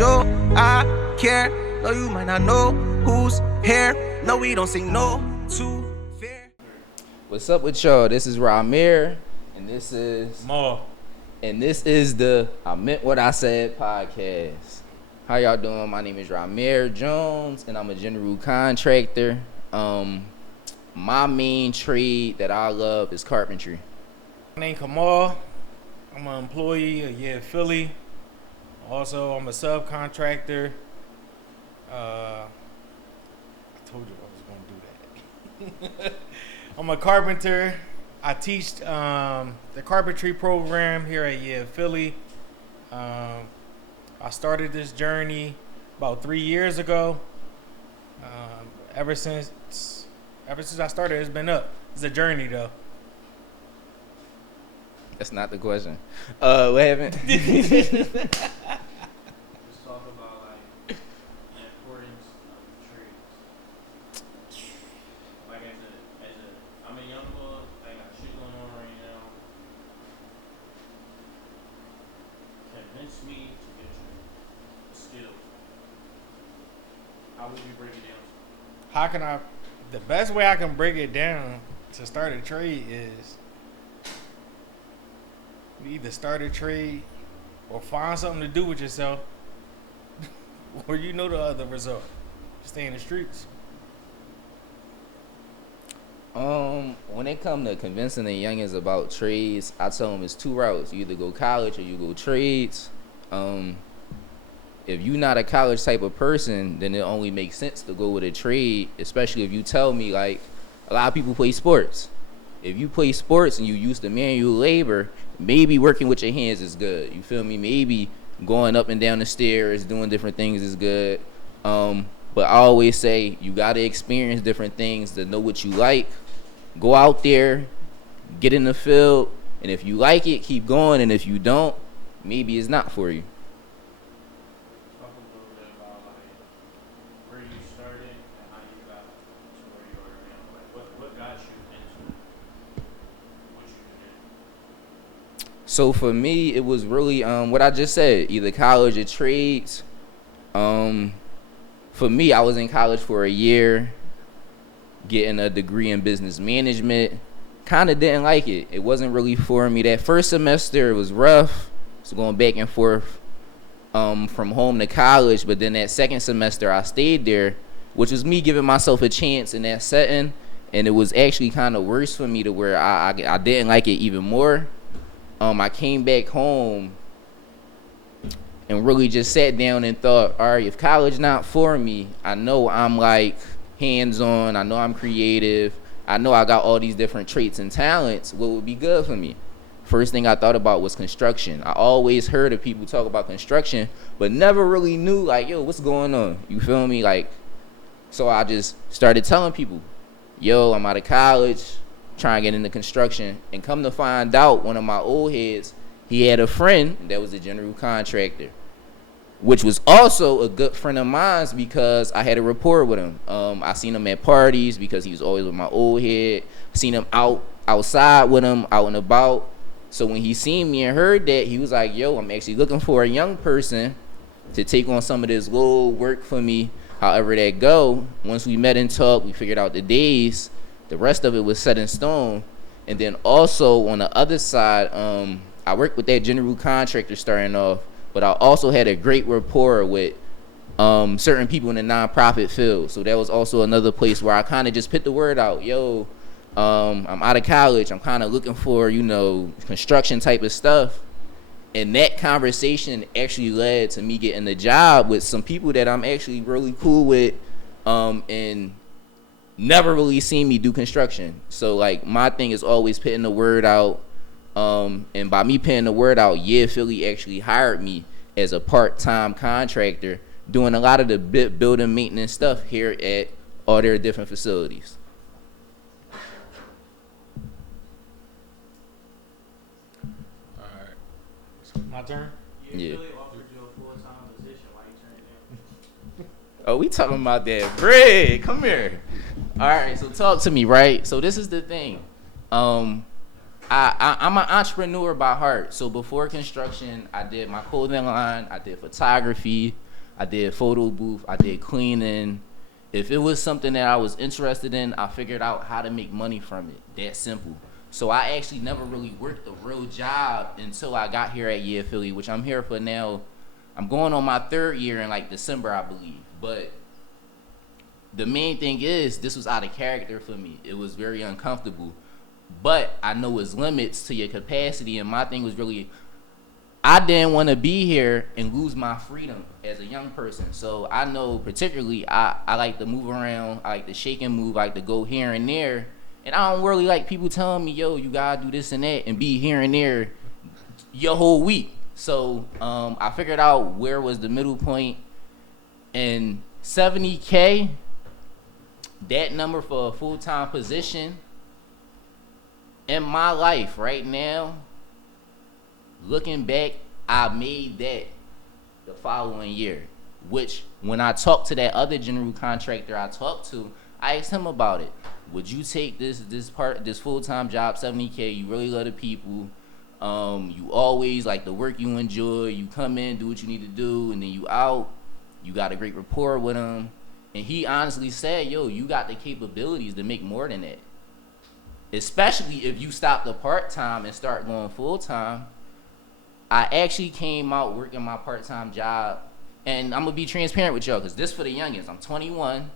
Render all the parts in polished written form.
show I care. No, you might not know who's here. No, we don't say no to fair. What's up with y'all? This is Ramir, and this is Mo. And this is the I Meant What I Said podcast. How y'all doing? My name is Ramir Jones, and I'm a general contractor. My main trade that I love is carpentry. My name Kamal. I'm an employee of Philly. Also, I'm a subcontractor. I told you I was going to do that. I'm a carpenter. I teach the carpentry program here at Philly. I started this journey about 3 years ago. Ever since I started, it's been up. It's a journey, though. That's not the question. What happened? Let's talk about like the importance of trades. Like I'm a young boy, I got shit going on right now. Convince me to get a trade. Still. How would you break it down? The best way I can break it down to start a trade is you either start a trade or find something to do with yourself or you know the other result. Stay in the streets. When it comes to convincing the youngins about trades, I tell them it's two routes. You either go college or you go trades. If you're not a college type of person, then it only makes sense to go with a trade, especially if you tell me, like, a lot of people play sports. If you play sports and you use the manual labor, maybe working with your hands is good. You feel me? Maybe going up and down the stairs, doing different things is good. But I always say you got to experience different things to know what you like. Go out there, get in the field, and if you like it, keep going. And if you don't, maybe it's not for you. Talk a little bit about like where you started and how you got to where you are now. Like what got you into what you did? So for me, it was really what I just said, either college or trades. For me, I was in college for a year, getting a degree in business management. Kind of didn't like it. It wasn't really for me. That first semester, it was rough. So going back and forth from home to college. But then that second semester, I stayed there, which was me giving myself a chance in that setting. And it was actually kind of worse for me to where I didn't like it even more. I came back home and really just sat down and thought, all right, if college not for me, I know I'm like hands-on, I know I'm creative, I know I got all these different traits and talents, what would be good for me? First thing I thought about was construction. I always heard of people talk about construction, but never really knew, like, yo, what's going on? You feel me? Like, so I just started telling people, yo, I'm out of college, trying to get into construction, and come to find out, one of my old heads, he had a friend that was a general contractor, which was also a good friend of mine because I had a rapport with him. I seen him at parties because he was always with my old head. Seen him outside with him, out and about. So when he seen me and heard that, he was like, yo, I'm actually looking for a young person to take on some of this little work for me, however that go. Once we met and talked, we figured out the days. The rest of it was set in stone. And then also on the other side, I worked with that general contractor starting off, but I also had a great rapport with certain people in the nonprofit field. So that was also another place where I kind of just put the word out. Yo, I'm out of college. I'm kind of looking for, construction type of stuff. And that conversation actually led to me getting a job with some people that I'm actually really cool with and never really seen me do construction. So, like, my thing is always putting the word out. And by me putting the word out, Philly actually hired me as a part-time contractor doing a lot of the building maintenance stuff here at all their different facilities. All right. My turn? Yeah. Philly offered you a full-time position. Why you turned it down? Oh, we talking about that bread. Come here. All right, so talk to me, right? So this is the thing. I'm an entrepreneur by heart. So before construction, I did my clothing line. I did photography. I did photo booth. I did cleaning. If it was something that I was interested in, I figured out how to make money from it. That simple. So I actually never really worked a real job until I got here at Year Philly, which I'm here for now. I'm going on my 3rd year in like December, I believe. But the main thing is, this was out of character for me. It was very uncomfortable. But I know it's limits to your capacity, and my thing was really, I didn't want to be here and lose my freedom as a young person. So I know particularly I like to move around, I like to shake and move, I like to go here and there. And I don't really like people telling me, yo, you gotta do this and that and be here and there your whole week. So I figured out where was the middle point, and $70K, that number for a full-time position in my life right now, looking back, I made that the following year. Which, when I talked to that other general contractor I talked to, I asked him about it. Would you take this full-time job, $70K? You really love the people. You always like the work you enjoy. You come in, do what you need to do, and then you out. You got a great rapport with him. And he honestly said, yo, you got the capabilities to make more than that. Especially if you stop the part-time and start going full-time. I actually came out working my part-time job. And I'm going to be transparent with y'all, because this for the youngins. I'm 21.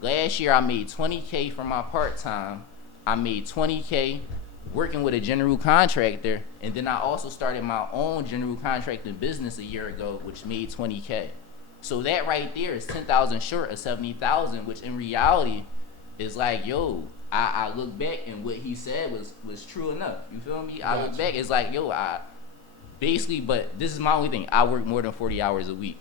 Last year, I made $20K from my part-time. I made $20K working with a general contractor. And then I also started my own general contracting business a year ago, which made $20K. So that right there is $10,000 short of $70,000, which in reality is like, yo, I look back and what he said was true enough. You feel me? I look back, it's like, yo, I basically, but this is my only thing. I work more than 40 hours a week.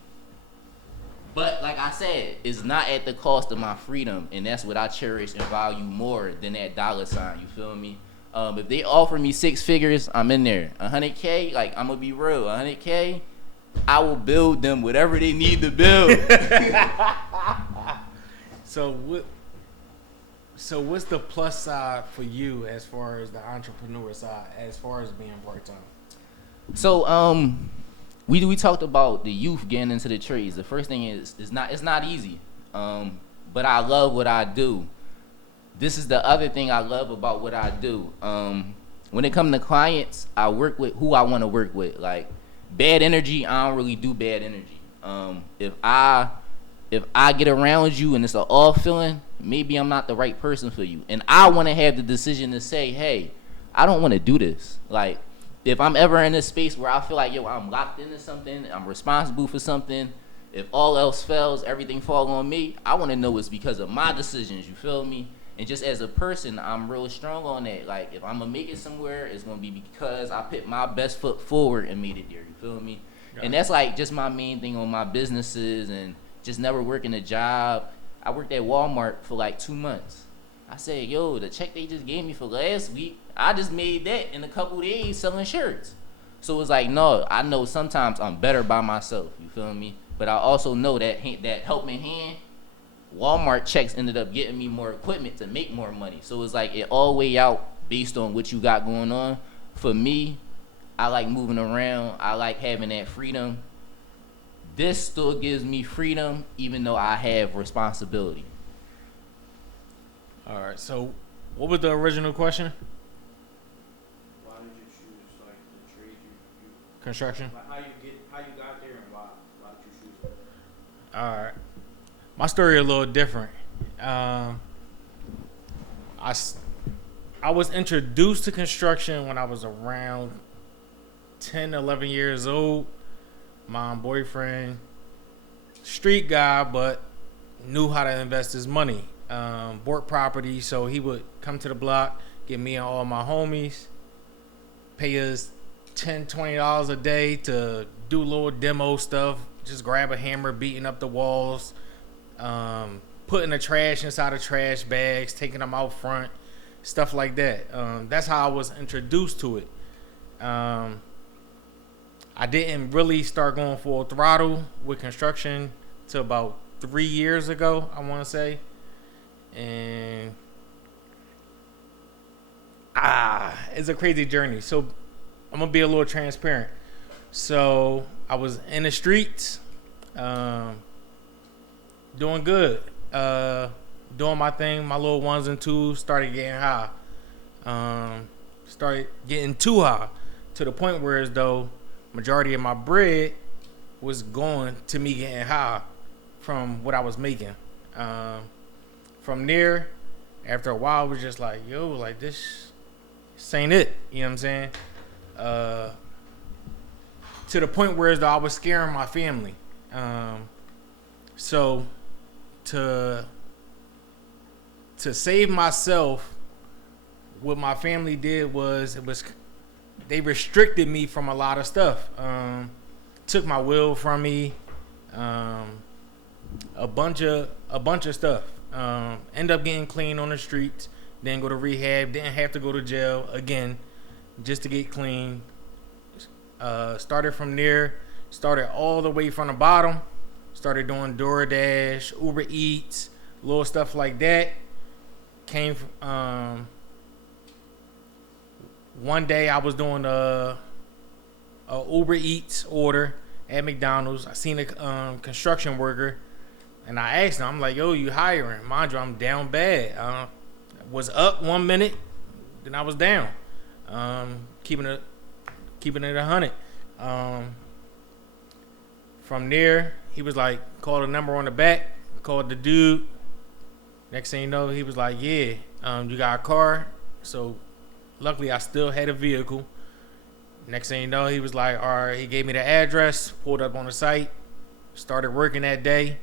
But like I said, it's not at the cost of my freedom, and that's what I cherish and value more than that dollar sign. You feel me? If they offer me 6 figures, I'm in there. 100K, like I'm gonna be real. 100K, I will build them whatever they need to build. So what's the plus side for you as far as the entrepreneur side, as far as being part-time? So we talked about the youth getting into the trades. The first thing is it's not easy. But I love what I do. This is the other thing I love about what I do. When it comes to clients, I work with who I want to work with. Like bad energy, I don't really do bad energy. If I get around you and it's an off feeling, maybe I'm not the right person for you. And I want to have the decision to say, hey, I don't want to do this. Like, if I'm ever in a space where I feel like, yo, I'm locked into something, I'm responsible for something, if all else fails, everything fall on me, I want to know it's because of my decisions, you feel me? And just as a person, I'm real strong on that. Like, if I'm going to make it somewhere, it's going to be because I put my best foot forward and made it there, you feel me? Got and that's like just my main thing on my businesses and just never working a job. I worked at Walmart for like 2 months. I said, yo, the check they just gave me for last week, I just made that in a couple days selling shirts. So it's like, no, I know sometimes I'm better by myself, you feel me? But I also know that helping hand, Walmart checks ended up getting me more equipment to make more money. So it's like it all weigh out based on what you got going on. For me, I like moving around. I like having that freedom. This still gives me freedom even though I have responsibility. All right, so what was the original question? Why did you choose like the trade you Construction. like how you got there and why did you choose it? All right, my story a little different. I was introduced to construction when I was around 10, 11 years old. My boyfriend, street guy, but knew how to invest his money. Bought property, so he would come to the block, get me and all my homies, pay us $10, $20 a day to do little demo stuff, just grab a hammer, beating up the walls, putting the trash inside of trash bags, taking them out front, stuff like that. That's how I was introduced to it. I didn't really start going full throttle with construction till about 3 years ago, I want to say. And it's a crazy journey. So I'm gonna be a little transparent. So I was in the streets. Doing good. Doing my thing. My little ones and twos started getting high. Started getting too high to the point where as though majority of my bread was going to me getting high from what I was making. From there, after a while, it was just like, yo, like this ain't it. You know what I'm saying? To the point where as though I was scaring my family. So to save myself, what my family did was they restricted me from a lot of stuff. Took my will from me. A bunch of stuff. End up getting clean on the streets. Then go to rehab. Didn't have to go to jail again, just to get clean. Started from there. Started all the way from the bottom. Started doing DoorDash, Uber Eats, little stuff like that. Came one day I was doing a Uber Eats order at McDonald's. I seen a construction worker, and I asked him, I'm like, yo, you hiring? Mind you, I'm down bad. Was up 1 minute, then I was down. Keeping it 100. From there, he was like, called a number on the back, called the dude. Next thing you know, he was like, yeah, you got a car? So luckily I still had a vehicle. Next thing you know, he was like, all right, he gave me the address, pulled up on the site, started working that day.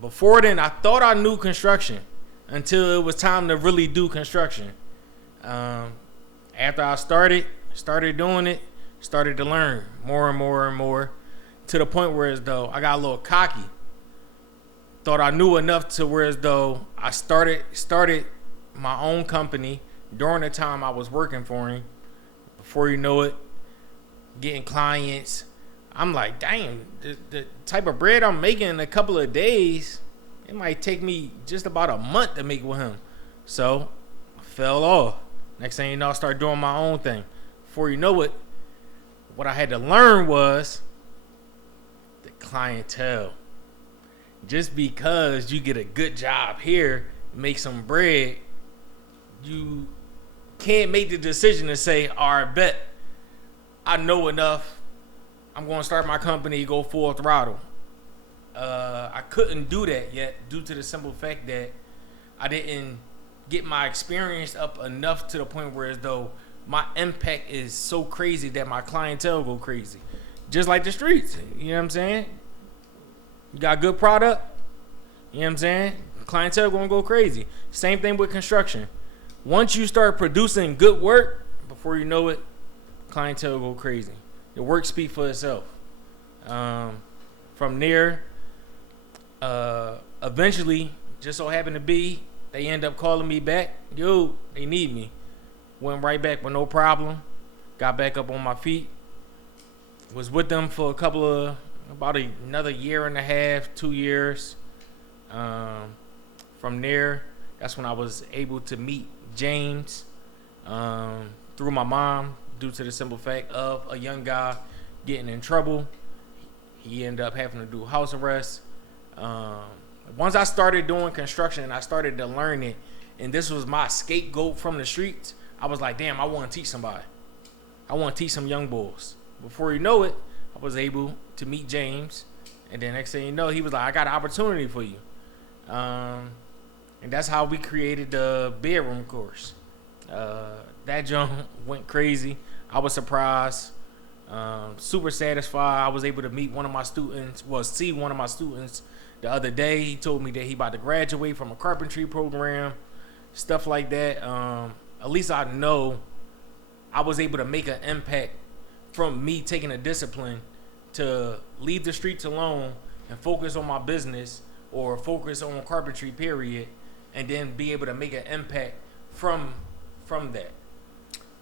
Before then, I thought I knew construction until it was time to really do construction. After I started doing it, started to learn more and more and more, to the point where as though I got a little cocky. Thought I knew enough to where as though I started my own company during the time I was working for him. Before you know it, getting clients. I'm like, damn, the type of bread I'm making in a couple of days, it might take me just about a month to make with him. So I fell off. Next thing you know, I started doing my own thing. Before you know it, what I had to learn was the clientele. Just because you get a good job here, make some bread, you can't make the decision to say, all right, bet I know enough. I'm going to start my company, go full throttle. I couldn't do that yet due to the simple fact that I didn't get my experience up enough to the point where as though my impact is so crazy that my clientele go crazy. Just like the streets, you know what I'm saying? You got good product, you know what I'm saying? Clientele gonna go crazy. Same thing with construction. Once you start producing good work, before you know it, clientele go crazy. The work speaks for itself. From there, eventually, just so happened to be, they end up calling me back. Yo, they need me. Went right back with no problem. Got back up on my feet. Was with them for about another year and a half, 2 years. From there, that's when I was able to meet James through my mom, due to the simple fact of a young guy getting in trouble. He ended up having to do house arrest. Once I started doing construction and I started to learn it, and this was my scapegoat from the streets, I was like, damn, I want to teach somebody. I want to teach some young boys. Before you know it, I was able to meet James. And then next thing you know, he was like, I got an opportunity for you. And that's how we created the bedroom course. That jump went crazy. I was surprised. Super satisfied. I was able to meet one of my students, see one of my students the other day. He told me that he about to graduate from a carpentry program, stuff like that. At least I know I was able to make an impact from me taking a discipline to leave the streets alone and focus on my business or focus on carpentry, period, and then be able to make an impact from that.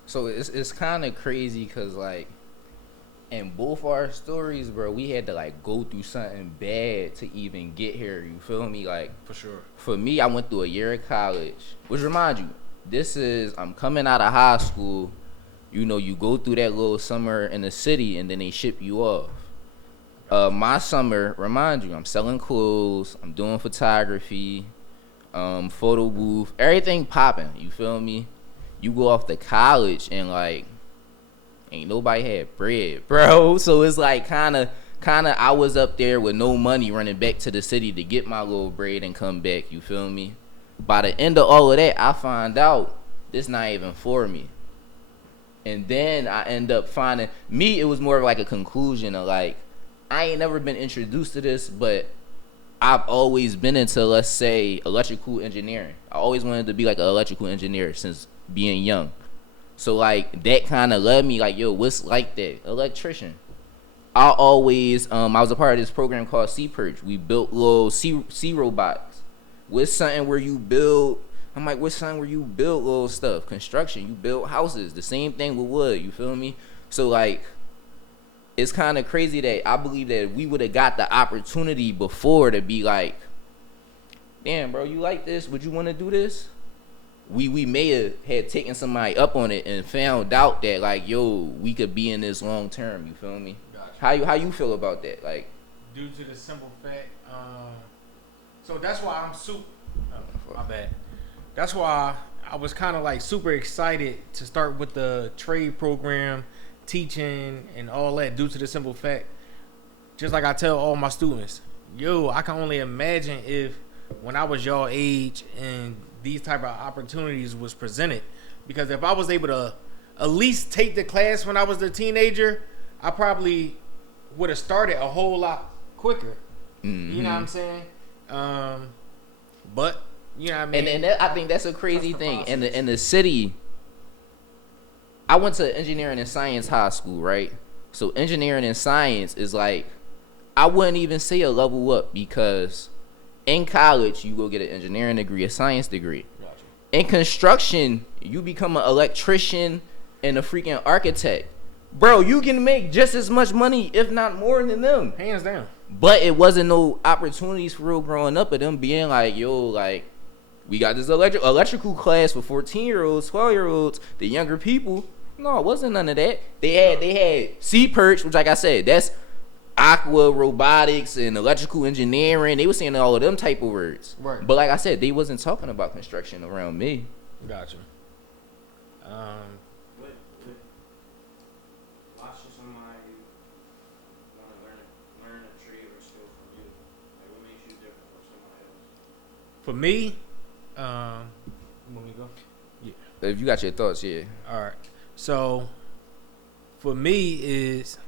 So it's kind of crazy because, like, in both our stories, bro, we had to, like, go through something bad to even get here. You feel me? Like, For sure. for me, I went through a year of college, which remind you, I'm coming out of high school. You know, you go through that little summer in the city and then they ship you off. My summer, remind you, I'm selling clothes, I'm doing photography, photo booth, everything popping. You feel me? You go off to college and like ain't nobody had bread, bro. So it's like kind of I was up there with no money running back to the city to get my little bread and come back. You feel me? By the end of all of that, I find out this not even for me. And then I end up finding me. It was more of like a conclusion of like I ain't never been introduced to this, but I've always been into, let's say, electrical engineering. I always wanted to be like an electrical engineer since being young. So like that kind of led me like, yo, what's like that? Electrician. I always I was a part of this program called Sea Perch. We built little sea robots. What's something where you build? I'm like, what's something where you build little stuff? Construction. You build houses. The same thing with wood. You feel me? So like, it's kind of crazy that I believe that we would have got the opportunity before to be like, damn, bro, you like this? Would you want to do this? We may have had taken somebody up on it and found out that like, yo, we could be in this long term. You feel me? Gotcha. How you feel about that? Like, due to the simple fact, so that's why I'm super. Oh, my bad. That's why I was kind of like super excited to start with the trade program, teaching and all that. Due to the simple fact, just like I tell all my students, yo, I can only imagine if when I was y'all age and these type of opportunities was presented, because if I was able to at least take the class when I was a teenager, I probably would have started a whole lot quicker. Mm-hmm. You know what I'm saying? But you know what I mean. And I think that's a crazy thing. In the city, I went to engineering and science high school, right? So engineering and science is like, I wouldn't even say a level up, because in college you go get an engineering degree, a science degree. Gotcha. In construction, you become an electrician and a freaking architect. Bro, you can make just as much money, if not more than them. Hands down. But it wasn't no opportunities for real growing up of them being like, yo, like, we got this electrical class for 14-year-olds, 12-year-olds, the younger people. No, it wasn't none of that. They had Sea Perch, which like I said, that's aqua robotics and electrical engineering. They were saying all of them type of words. Right. But like I said, they wasn't talking about construction around me. What Gotcha. why should somebody want to learn a trade or skill from you? Like, what makes you different from somebody else? For me, you want me to go? Yeah. If you got your thoughts, yeah. All right. So, for me is,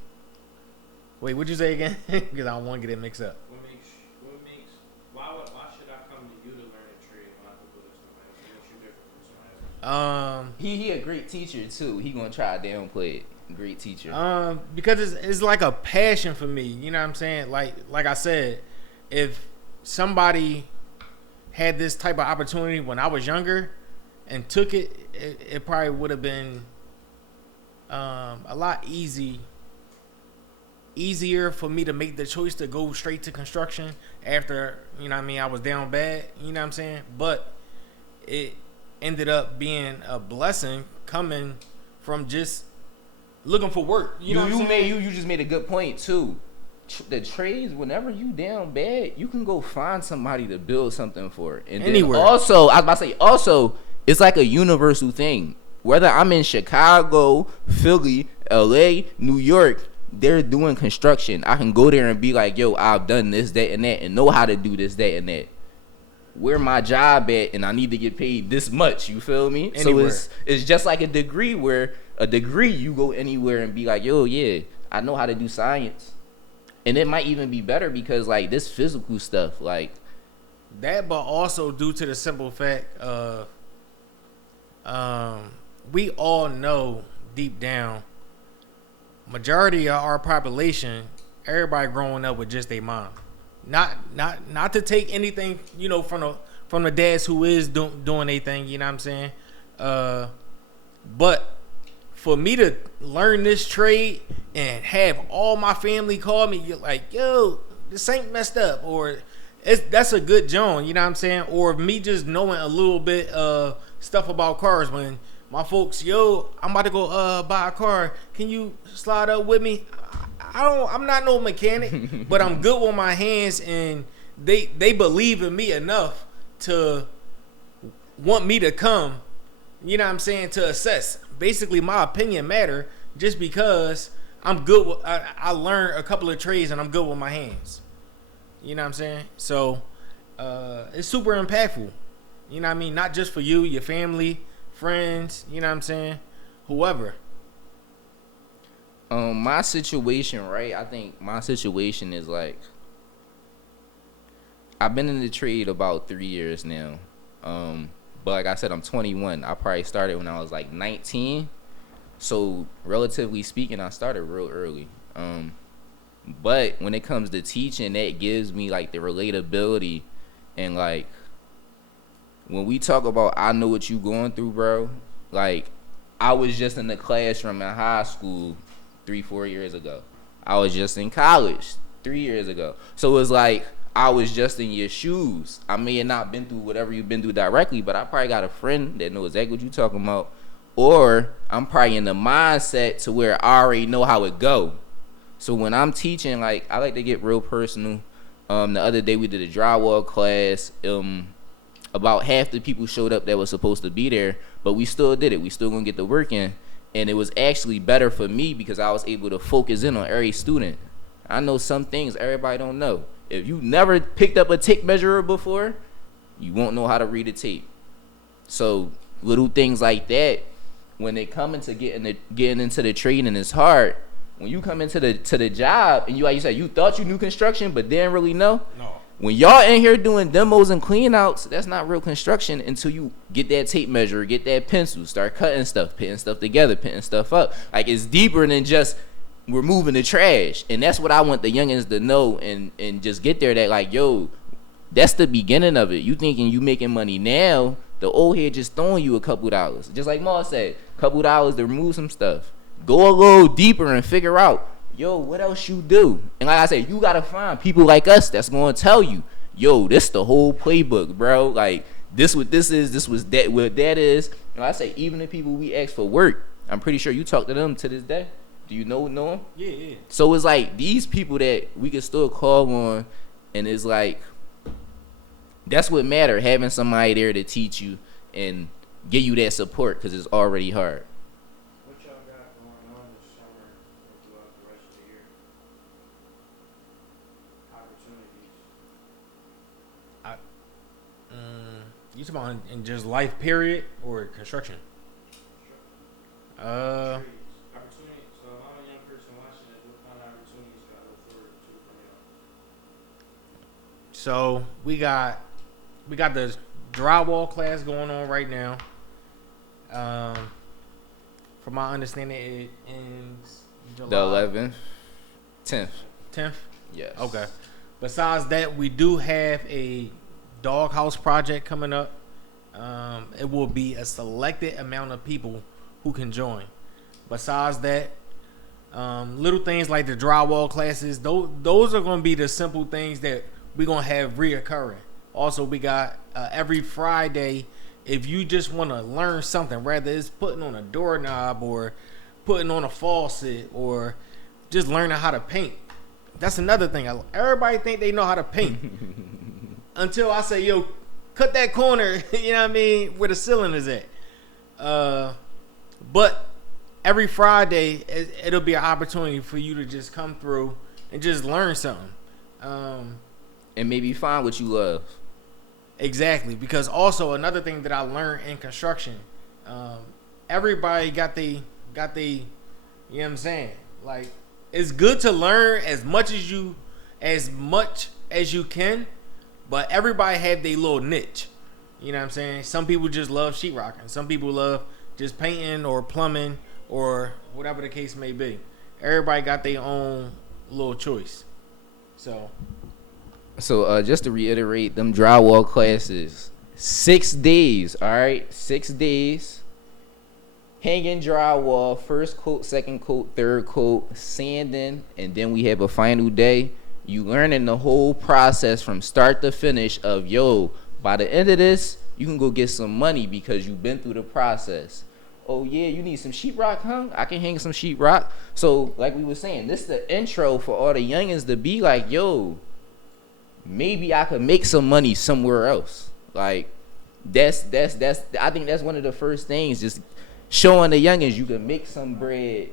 wait, what'd you say again? Because I don't want to get it mixed up. Why should I come to you to learn a trade when I could go to somebody else? What makes you different from somebody else? He a great teacher too. He gonna try to downplay it. Great teacher. Because it's like a passion for me. You know what I'm saying? Like I said, if somebody had this type of opportunity when I was younger and took it, it probably would have been a lot easier for me to make the choice to go straight to construction after, you know what I mean, I was down bad, you know what I'm saying? But it ended up being a blessing coming from just looking for work. You know what I'm saying? You just made a good point too. The trades, whenever you down bad, you can go find somebody to build something for. And anywhere. Then also, I was about to say, it's like a universal thing. Whether I'm in Chicago, Philly, LA, New York, they're doing construction. I can go there and be like, yo, I've done this, that, and that, and know how to do this, that, and that. Where my job at, and I need to get paid this much. You feel me? Anywhere. So it's just like a degree, where a degree you go anywhere and be like, yo, yeah, I know how to do science. And it might even be better because like this physical stuff, like that, but also due to the simple fact of we all know deep down, majority of our population, everybody growing up with just their mom. Not to take anything, you know, from the dads who is doing anything, you know what I'm saying? But for me to learn this trade and have all my family call me, you're like, yo, this ain't messed up, or that's a good John, you know what I'm saying? Or me just knowing a little bit of stuff about cars when my folks, yo, I'm about to go buy a car. Can you slide up with me? I'm not no mechanic, but I'm good with my hands, and they believe in me enough to want me to come. You know what I'm saying, to assess. Basically, my opinion matter just because I'm good with, I learned a couple of trades and I'm good with my hands. You know what I'm saying? So it's super impactful. You know what I mean? Not just for you, your family, friends, you know what I'm saying? Whoever. My situation, right? I think my situation is like, I've been in the trade about 3 years now. But like I said, I'm 21. I probably started when I was like 19. So relatively speaking, I started real early. But when it comes to teaching, that gives me like the relatability, and like when we talk about I know what you going through, bro. Like I was just in the classroom in high school 3-4 years ago. I was just in college 3 years ago. So it's like I was just in your shoes. I may have not been through whatever you've been through directly, but I probably got a friend that knows exactly what you're talking about. Or I'm probably in the mindset to where I already know how it go. So when I'm teaching, like I like to get real personal. The other day we did a drywall class. About half the people showed up that was supposed to be there, but we still did it. We still gonna get the work in. And it was actually better for me because I was able to focus in on every student. I know some things everybody don't know. If you never picked up a tape measure before, you won't know how to read a tape. So little things like that, when they come into getting into the trade, and it's hard. When you come into the job and you, like you said, you thought you knew construction but didn't really know. No. When y'all in here doing demos and cleanouts, that's not real construction until you get that tape measure, get that pencil, start cutting stuff, putting stuff together, putting stuff up. Like it's deeper than just removing the trash. And that's what I want the youngins to know, and just get there, that like, yo, that's the beginning of it. You thinking you making money now, the old head just throwing you a couple dollars. Just like Ma said, couple dollars to remove some stuff. Go a little deeper and figure out, yo, what else you do? And like I said, you gotta find people like us that's gonna tell you, yo, this the whole playbook, bro. Like this what this is, this was that what that is. And like I say, even the people we ask for work, I'm pretty sure you talk to them to this day. Do you know them? Yeah. So it's like these people that we can still call on, and it's like that's what matter, having somebody there to teach you and give you that support, because it's already hard. What y'all got going on this summer or throughout the rest of the year? Opportunities. You talking about in just life period or construction? Opportunities. So if I'm a young person watching this, what kind of opportunities can I look forward to from y'all? So we got the drywall class going on right now. From my understanding, it ends July. The 11th, 10th. 10th? Yes. Okay. Besides that, we do have a doghouse project coming up. It will be a selected amount of people who can join. Besides that, little things like the drywall classes, those are going to be the simple things that we're going to have reoccurring. Also, we got every Friday, if you just want to learn something, whether it's putting on a doorknob or putting on a faucet or just learning how to paint. That's another thing. Everybody think they know how to paint until I say, yo, cut that corner, you know what I mean, where the ceiling is at. But every Friday, it'll be an opportunity for you to just come through and just learn something. And maybe find what you love. Exactly, because also another thing that I learned in construction, everybody got they, you know what I'm saying? Like, it's good to learn as much as you can, but everybody have their little niche. You know what I'm saying? Some people just love sheetrocking. Some people love just painting or plumbing or whatever the case may be. Everybody got their own little choice. So just to reiterate, them drywall classes, 6 days, all right? 6 days. Hanging drywall, first coat, second coat, third coat, sanding, and then we have a final day. You learning the whole process from start to finish of, yo, by the end of this, you can go get some money because you've been through the process. Oh yeah, you need some sheetrock, huh? I can hang some sheetrock. So like we were saying, this the intro for all the youngins to be like, yo, maybe I could make some money somewhere else. Like that's I think that's one of the first things, just showing the youngins you can make some bread,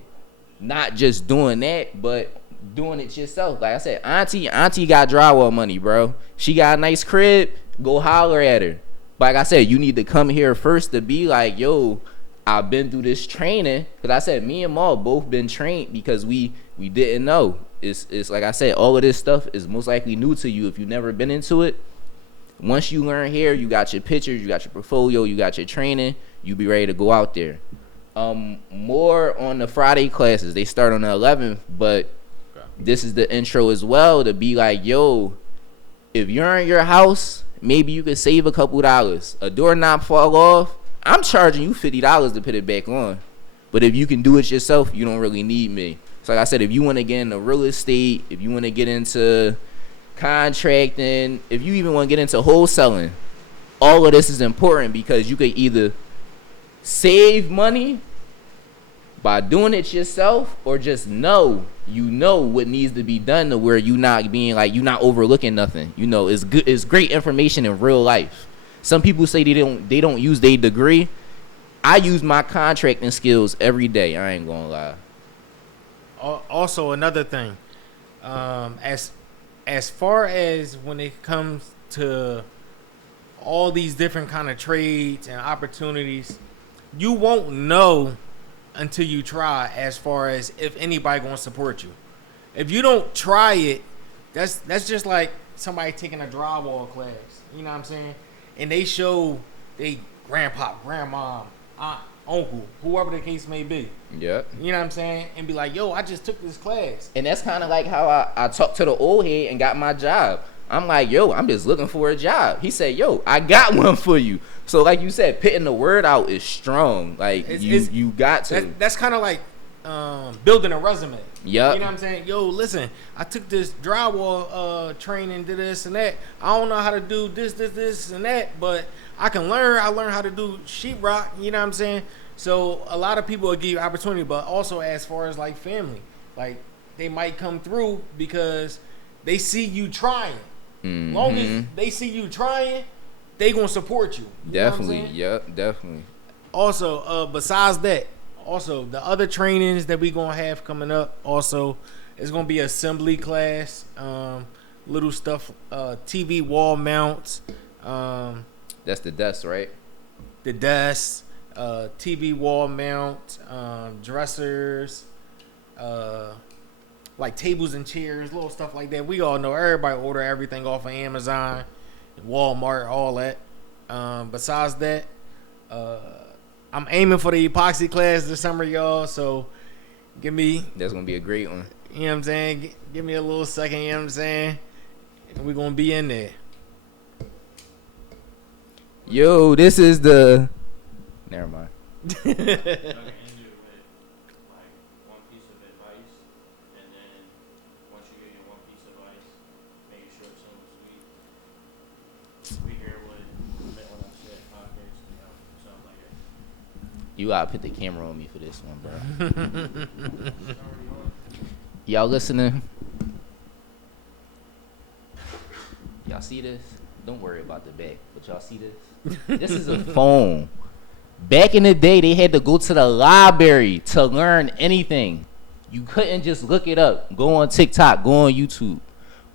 not just doing that, but doing it yourself. Like I said, auntie got drywall money, bro. She got a nice crib, go holler at her. But like I said, you need to come here first to be like, yo, I've been through this training. Cause I said me and Maul both been trained because we didn't know. It's like I said, all of this stuff is most likely new to you if you've never been into it. Once you learn here, you got your pictures, you got your portfolio, you got your training, you be ready to go out there. More on the Friday classes. They start on the 11th, but this is the intro as well to be like, yo, if you're in your house, maybe you could save a couple dollars. A doorknob fall off, I'm charging you $50 to put it back on. But if you can do it yourself, you don't really need me. So like I said, if you want to get into real estate, if you want to get into contracting, if you even want to get into wholesaling, all of this is important because you could either save money by doing it yourself or just know what needs to be done to where you not being like, you not overlooking nothing. It's good. It's great information in real life. Some people say they don't use their degree. I use my contracting skills every day. I ain't gonna lie. Also, another thing, as far as when it comes to all these different kind of trades and opportunities, you won't know until you try. As far as if anybody gonna support you, if you don't try it, that's just like somebody taking a drywall class. You know what I'm saying? And they show they grandpa, grandma, aunt, uncle, whoever the case may be. Yep. You know what I'm saying? And be like, yo, I just took this class. And that's kind of like how I talked to the old head and got my job. I'm like, yo, I'm just looking for a job. He said, yo, I got one for you. So like you said, putting the word out is strong. Like you got to. That's kind of like building a resume. Yep. You know what I'm saying? Yo, listen, I took this drywall training, did this and that. I don't know how to do this and that, but I can learn. I learned how to do sheetrock. You know what I'm saying? So a lot of people will give you opportunity, but also as far as like family, like they might come through because they see you trying. Mm-hmm. Long as they see you trying, they gonna support you. Definitely. Yep. Definitely. Also, besides that, also the other trainings that we gonna have coming up, also it's gonna be assembly class, little stuff, TV wall mounts, That's the desk, right? the desk, TV wall mount, dressers, like tables and chairs, little stuff like that. We all know everybody order everything off of Amazon, Walmart, all that. Besides that, I'm aiming for the epoxy class this summer, y'all. So give me, That's gonna be a great one. you know what I'm saying? Give me a little second, you know what I'm saying? And we're gonna be in there. Yo, this is the. Never mind. I can end it with like one piece of advice, and then once you get your one piece of advice, make it short, simple, sweet. We hear what I said, podcast, something like that. You gotta put the camera on me for this one, bro. Y'all listening? Y'all see this? Don't worry about the back, but y'all see this? This is a phone. Back in the day, they had to go to the library to learn anything. You couldn't just look it up. Go on TikTok, go on YouTube.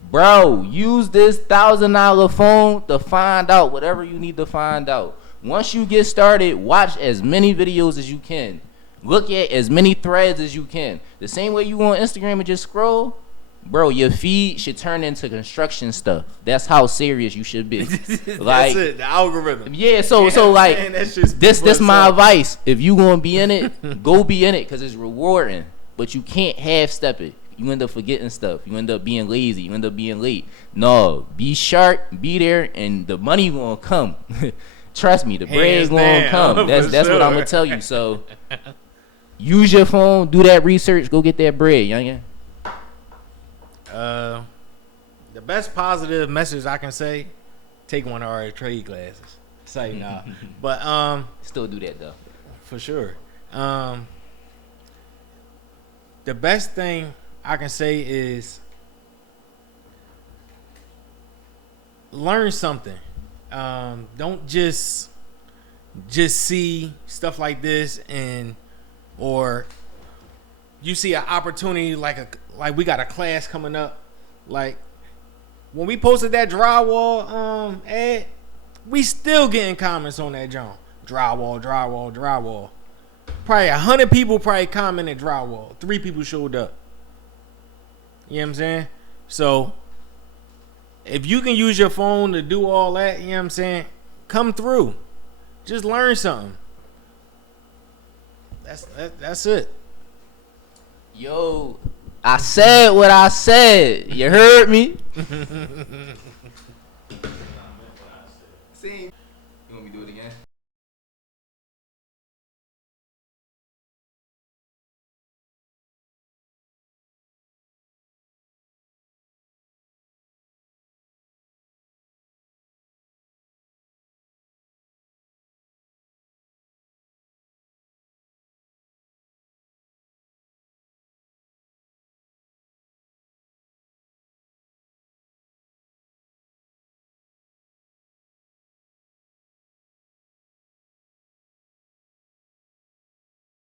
Bro, use this $1,000 phone to find out whatever you need to find out. Once you get started, watch as many videos as you can. Look at as many threads as you can. The same way you go on Instagram and just scroll, bro, your feed should turn into construction stuff. That's how serious you should be. Like, that's it, the algorithm. Yeah, so like this my advice. If you gonna be in it, go be in it because it's rewarding. But you can't half step it. You end up forgetting stuff. You end up being lazy. You end up being late. No, be sharp, be there, and the money gonna come. Trust me, the bread's gonna come. That's what I'm gonna tell you. So use your phone, do that research, go get that bread, youngin. The best positive message I can say: take one of our trade classes. Say nah, but Still do that though. for sure. The best thing I can say is learn something. Don't just see stuff like this or you see an opportunity like we got a class coming up. Like when we posted that drywall ad, we still getting comments on that joint. Drywall. Probably 100 people probably commented drywall. 3 people showed up. You know what I'm saying? So if you can use your phone to do all that, you know what I'm saying? Come through. Just learn something. That's it. Yo, I said what I said. You heard me? See? You want me to do it again?